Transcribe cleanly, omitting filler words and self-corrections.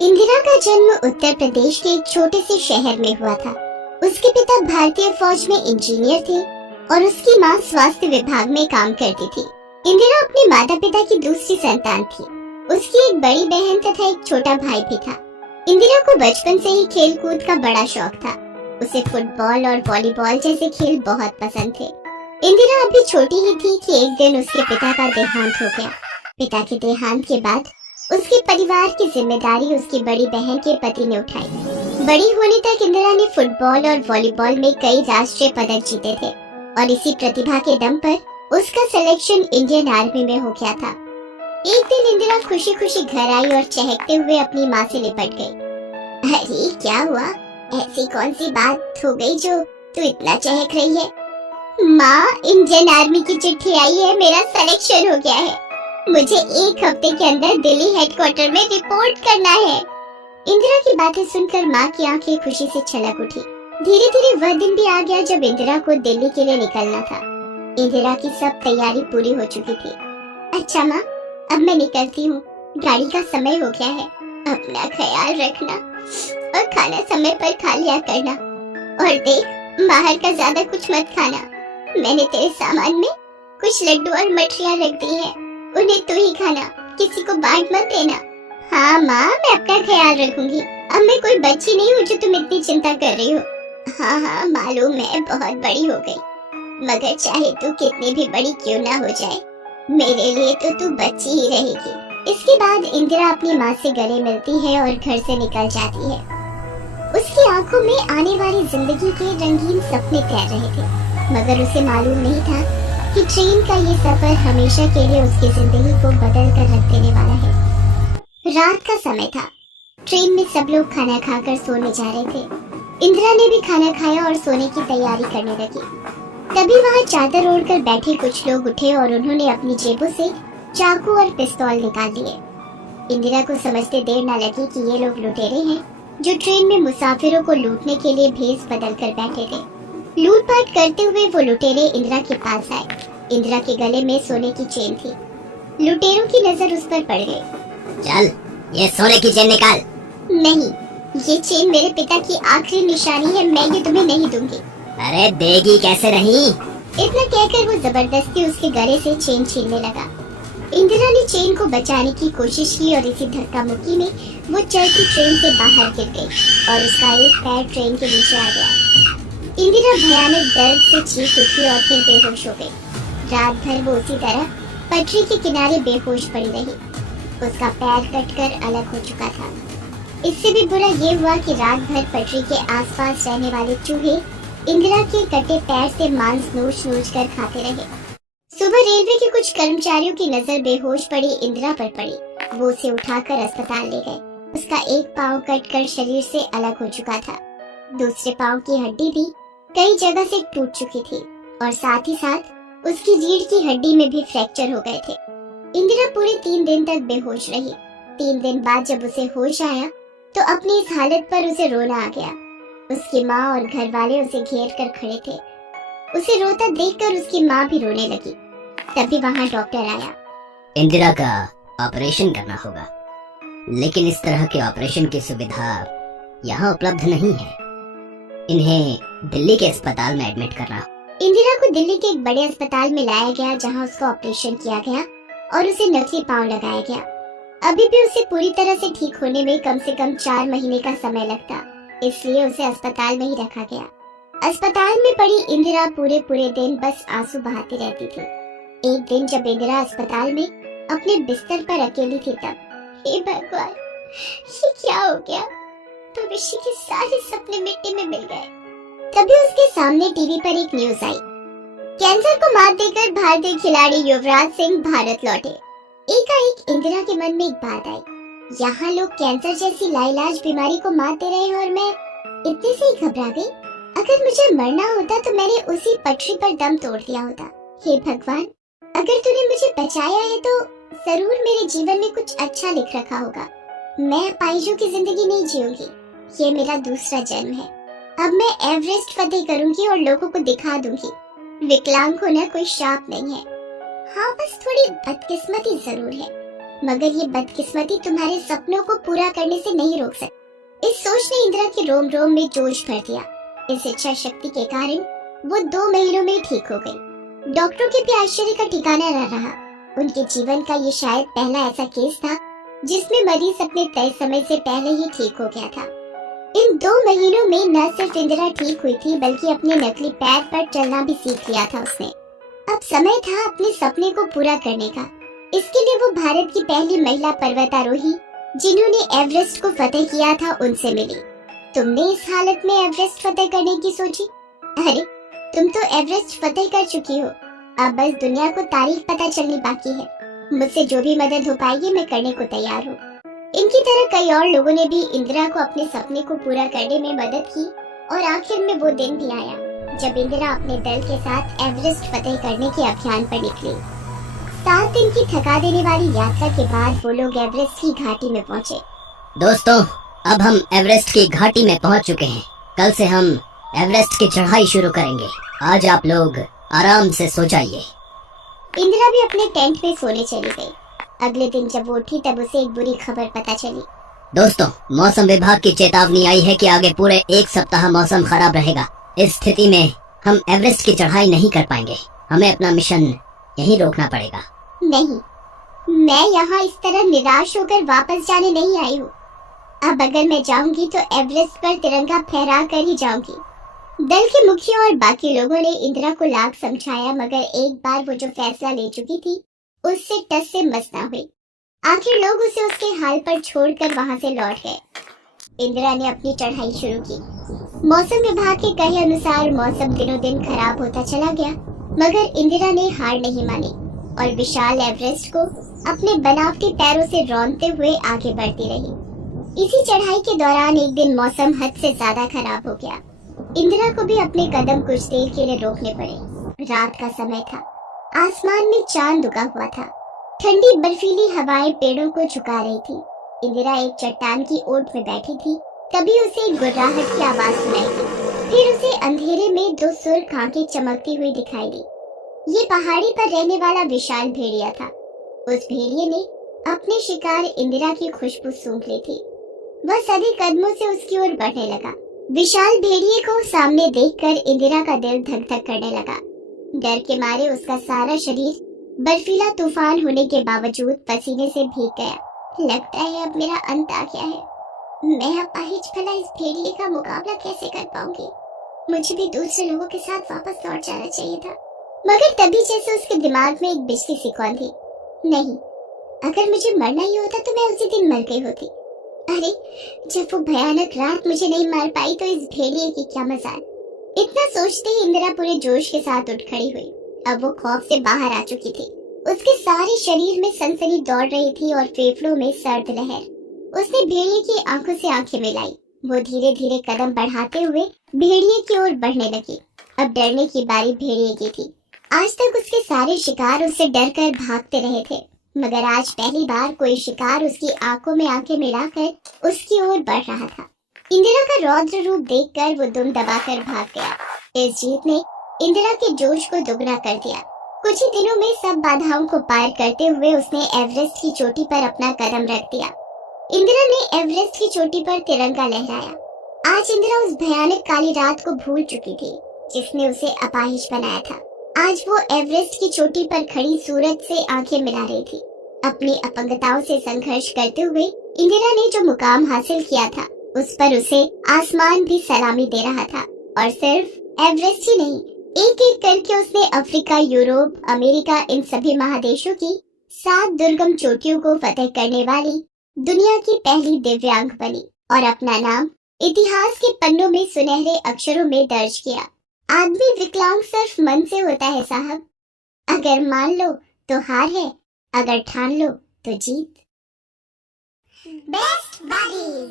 इंदिरा का जन्म उत्तर प्रदेश के एक छोटे से शहर में हुआ था। उसके पिता भारतीय फौज में इंजीनियर थे और उसकी मां स्वास्थ्य विभाग में काम करती थी। इंदिरा अपने माता पिता की दूसरी संतान थी। उसकी एक बड़ी बहन तथा एक छोटा भाई भी था। इंदिरा को बचपन से ही खेल कूद का बड़ा शौक था। उसे फुटबॉल और वॉलीबॉल जैसे खेल बहुत पसंद थे। इंदिरा अभी छोटी ही थी कि एक दिन उसके पिता का देहांत हो गया। पिता के देहांत के बाद उसके परिवार की जिम्मेदारी उसकी बड़ी बहन के पति ने उठाई। बड़ी होने तक इंदिरा ने फुटबॉल और वॉलीबॉल में कई राष्ट्रीय पदक जीते थे और इसी प्रतिभा के दम पर उसका सिलेक्शन इंडियन आर्मी में हो गया था। एक दिन इंदिरा खुशी खुशी घर आई और चहकते हुए अपनी माँ से लिपट गई। अरे क्या हुआ? ऐसी कौन सी बात हो गई जो तू इतना चहक रही है? माँ, इंडियन आर्मी की चिट्ठी आई है, मेरा सिलेक्शन हो गया है। मुझे एक हफ्ते के अंदर दिल्ली हेडक्वार्टर में रिपोर्ट करना है। इंदिरा की बातें सुनकर माँ की आंखें खुशी से छलक उठी। धीरे धीरे वह दिन भी आ गया जब इंदिरा को दिल्ली के लिए निकलना था। इंदिरा की सब तैयारी पूरी हो चुकी थी। अच्छा माँ, अब मैं निकलती हूँ, गाड़ी का समय हो गया है। अपना ख्याल रखना और खाना समय पर खा लिया करना। और देख, बाहर का ज्यादा कुछ मत खाना। मैंने तेरे सामान में कुछ लड्डू और मठरियाँ रख दी है, उन्हें तू ही खाना, किसी को बांट मत देना। हाँ माँ, मैं अपना ख्याल रखूंगी। अब मैं कोई बच्ची नहीं हूँ जो तुम इतनी चिंता कर रही हो। हाँ, मालूम है बहुत बड़ी हो गई, मगर चाहे तू कितनी भी बड़ी क्यों ना हो जाए, मेरे लिए तो तू बच्ची ही रहेगी। इसके बाद इंदिरा अपनी माँ से गले मिलती है और घर से निकल जाती है। उसकी आंखों में आने वाली जिंदगी के रंगीन सपने तैर रहे थे, मगर उसे मालूम नहीं था कि ट्रेन का ये सफर हमेशा के लिए उसकी जिंदगी को बदल कर रख देने वाला है। रात का समय था। ट्रेन में सब लोग खाना खाकर सोने जा रहे थे। इंदिरा ने भी खाना खाया और सोने की तैयारी करने लगी। तभी वहाँ चादर ओढ़कर बैठे कुछ लोग उठे और उन्होंने अपनी जेबों से चाकू और पिस्तौल निकाल लिए। इंदिरा को समझते देर न लगी कि ये लोग लुटेरे हैं जो ट्रेन में मुसाफिरों को लूटने के लिए भेष बदल कर बैठे थे। लूटपाट करते हुए वो लुटेरे इंदिरा के पास आए। इंदिरा के गले में सोने की चेन थी। लुटेरों की नजर उस पर पड़ गई। चल, ये सोने की चेन निकाल। नहीं, ये चेन मेरे पिता की आखिरी निशानी है, मैं ये तुम्हें नहीं दूंगी। अरे देगी कैसे नहीं? इतना कहकर वो जबरदस्ती उसके गले से चेन छीनने लगा। इंदिरा ने चेन को बचाने की कोशिश की और इसी धक्का मुक्की में वो चलती ट्रेन से बाहर गिर गई और उसका एक पैर ट्रेन के नीचे आ गया। इंदिरा भयानक दर्द से चीख उठी और फिर बेहोश हो गई। रात भर वो उसी तरह पटरी के किनारे बेहोश पड़ी रही। उसका पैर कटकर अलग हो चुका था। इससे भी बुरा ये हुआ कि रात भर पटरी के आसपास रहने वाले चूहे इंदिरा के कटे पैर से मांस नोच नोच कर खाते रहे। सुबह रेलवे के कुछ कर्मचारियों की नजर बेहोश पड़ी इंदिरा पर पड़ी। वो उसे उठाकर अस्पताल ले गए। उसका एक पाँव कटकर शरीर से अलग हो चुका था। दूसरे पाँव की हड्डी भी कई जगह से टूट चुकी थी और साथ ही साथ उसकी रीढ़ की हड्डी में भी फ्रैक्चर हो गए थे। इंदिरा पूरे 3 दिन तक बेहोश रही। 3 दिन बाद जब उसे होश आया तो अपनी इस हालत पर उसे रोना आ गया। उसकी माँ और घर वाले उसे घेर कर खड़े थे। उसे रोता देखकर उसकी माँ भी रोने लगी। तभी वहाँ डॉक्टर आया। इंदिरा का ऑपरेशन करना होगा, लेकिन इस तरह के ऑपरेशन की सुविधा यहाँ उपलब्ध नहीं है। इन्हें दिल्ली के अस्पताल में एडमिट करना। इंदिरा को दिल्ली के एक बड़े अस्पताल में लाया गया जहाँ उसका ऑपरेशन किया गया और उसे नकली पाँव लगाया गया। अभी भी उसे पूरी तरह से ठीक होने में कम से कम 4 महीने का समय लगता, इसलिए उसे अस्पताल में ही रखा गया। अस्पताल में पड़ी इंदिरा पूरे दिन बस आंसू बहाती रहती थी। एक दिन जब इंदिरा अस्पताल में अपने बिस्तर पर अकेली थी तब, हे भगवान, ये क्या हो गया? भविष्य के सारे सपने मिट्टी में मिल गए। तभी उसके सामने टीवी पर एक न्यूज आई। कैंसर को मात देकर भारतीय खिलाड़ी युवराज सिंह भारत लौटे। एकाएक इंदिरा के मन में एक बात आई। यहाँ लोग कैंसर जैसी लाइलाज बीमारी को मात दे रहे हैं और मैं इतने से ही घबरा गई। अगर मुझे मरना होता तो मैंने उसी पटरी पर दम तोड़ दिया होता। हे भगवान, अगर तूने मुझे बचाया है तो जरूर मेरे जीवन में कुछ अच्छा लिख रखा होगा। मैं अपाहिजों की जिंदगी नहीं जीऊंगी। ये मेरा दूसरा जन्म है। अब मैं एवरेस्ट फतेह करूंगी और लोगों को दिखा दूंगी विकलांग होना कोई श्राप नहीं है। हाँ, बस थोड़ी बदकिस्मती जरूर है। मगर ये बदकिस्मती तुम्हारे सपनों को पूरा करने से नहीं रोक सकती। इस सोच ने इंदिरा के रोम रोम में जोश भर दिया। इस इच्छा शक्ति के कारण वो 2 महीनों में ठीक हो गई। डॉक्टरों के भी आश्चर्य का ठिकाना न रहा। उनके जीवन का ये शायद पहला ऐसा केस था जिसमें मरीज अपने तय समय से पहले ही ठीक हो गया था। इन 2 महीनों में न सिर्फ इंदिरा ठीक हुई थी बल्कि अपने नकली पैर पर चलना भी सीख लिया था उसने। अब समय था अपने सपने को पूरा करने का। इसके लिए वो भारत की पहली महिला पर्वतारोही जिन्होंने एवरेस्ट को फतेह किया था उनसे मिली। तुमने इस हालत में एवरेस्ट फतेह करने की सोची? अरे तुम तो एवरेस्ट फतेह कर चुकी हो। अब बस दुनिया को तारीख पता चलनी बाकी है। मुझसे जो भी मदद हो पाएगी मैं करने को तैयार हूँ। इनकी तरह कई और लोगों ने भी इंदिरा को अपने सपने को पूरा करने में मदद की और आखिर में वो दिन भी आया जब इंदिरा अपने दल के साथ एवरेस्ट फतेह करने के अभियान पर निकली। 7 दिन की थका देने वाली यात्रा के बाद वो लोग एवरेस्ट की घाटी में पहुँचे। दोस्तों, अब हम एवरेस्ट की घाटी में पहुंच चुके हैं। कल से हम एवरेस्ट की चढ़ाई शुरू करेंगे। आज आप लोग आराम से सो जाइए। इंदिरा भी अपने टेंट में सोने चली गई। अगले दिन जब वो उठी तब उसे एक बुरी खबर पता चली। दोस्तों, मौसम विभाग की चेतावनी आई है कि आगे पूरे 1 सप्ताह मौसम खराब रहेगा। इस स्थिति में हम एवरेस्ट की चढ़ाई नहीं कर पाएंगे। हमें अपना मिशन यहीं रोकना पड़ेगा। नहीं, मैं यहाँ इस तरह निराश होकर वापस जाने नहीं आई हूँ। अब अगर मैं जाऊंगी तो एवरेस्ट पर तिरंगा फहरा कर ही जाऊंगी। दल के मुखिया और बाकी लोगों ने इंदिरा को लाख समझाया मगर एक बार वो जो फैसला ले चुकी थी उससे टस से मस ना हुई। आखिर लोग उसे उसके हाल पर छोड़कर वहां से लौट गए। इंदिरा ने अपनी चढ़ाई शुरू की। मौसम विभाग के कहे अनुसार मौसम दिनों दिन खराब होता चला गया मगर इंदिरा ने हार नहीं मानी और विशाल एवरेस्ट को अपने बनावटी पैरों से रौंदते हुए आगे बढ़ती रही। इसी चढ़ाई के दौरान एक दिन मौसम हद से ज्यादा खराब हो गया। इंदिरा को भी अपने कदम कुछ देर के लिए रोकने पड़े। रात का समय था। आसमान में चांद उगा हुआ था। ठंडी बर्फीली हवाएं पेड़ों को झुका रही थी। इंदिरा एक चट्टान की ओट में बैठी थी। तभी उसे एक गुर्राहट की आवाज सुनाई दी। फिर उसे अंधेरे में 2 सुर्ख आंखें चमकती हुई दिखाई दी। ये पहाड़ी पर रहने वाला विशाल भेड़िया था। उस भेड़िए ने अपने शिकार इंदिरा की खुशबू सूंघ ली थी। वह सभी कदमों से उसकी ओर बढ़ने लगा। विशाल भेड़िए को सामने देखकर इंदिरा का दिल धक धक करने लगा। डर के मारे उसका सारा शरीर बर्फीला तूफान होने के बावजूद पसीने से भीग गया। लगता है अब मेरा अंत आ गया है। मैं अपाहिज भला इस भेड़िए का मुकाबला कैसे कर पाऊंगी? मुझे भी दूसरे लोगों के साथ वापस लौट जाना चाहिए था। मगर तभी जैसे उसके दिमाग में एक बिजली सी कौंधी। नहीं, अगर मुझे मरना ही होता तो मैं उसी दिन मर गई होती। अरे जब वो भयानक रात मुझे नहीं मार पाई तो इस भेड़िए की क्या मजाल। इतना सोचते ही इंदिरा पूरे जोश के साथ उठ खड़ी हुई। अब वो खौफ से बाहर आ चुकी थी। उसके सारे शरीर में सनसनी दौड़ रही थी और फेफड़ों में सर्द लहर। उसने भेड़िए की आंखों से आंखें मिलाई। वो धीरे धीरे कदम बढ़ाते हुए भेड़िए की ओर बढ़ने लगी। अब डरने की बारी भेड़िए की थी। आज तक उसके सारे शिकार उससे डरकर भागते रहे थे मगर आज पहली बार कोई शिकार उसकी आंखों में आंखें मिलाकर उसकी ओर बढ़ रहा था। इंदिरा का रौद्र रूप देखकर वो दुम दबाकर भाग गया। इस जीत ने इंदिरा के जोश को दुगना कर दिया। कुछ ही दिनों में सब बाधाओं को पार करते हुए उसने एवरेस्ट की चोटी पर अपना कदम रख दिया। इंदिरा ने एवरेस्ट की चोटी पर तिरंगा लहराया। आज इंदिरा उस भयानक काली रात को भूल चुकी थी जिसने उसे अपाहिज बनाया था। आज वो एवरेस्ट की चोटी पर खड़ी सूरज से आंखें मिला रही थी। अपनी अपंगताओं से संघर्ष करते हुए इंदिरा ने जो मुकाम हासिल किया था उस पर उसे आसमान भी सलामी दे रहा था। और सिर्फ एवरेस्ट ही नहीं, एक एक करके उसने अफ्रीका, यूरोप, अमेरिका, इन सभी महादेशों की 7 दुर्गम चोटियों को फतेह करने वाली दुनिया की पहली दिव्यांग बनी और अपना नाम इतिहास के पन्नों में सुनहरे अक्षरों में दर्ज किया। आदमी विकलांग सिर्फ मन से होता है साहब। अगर मान लो तो हार है, अगर ठान लो तो जीत। Best buddies.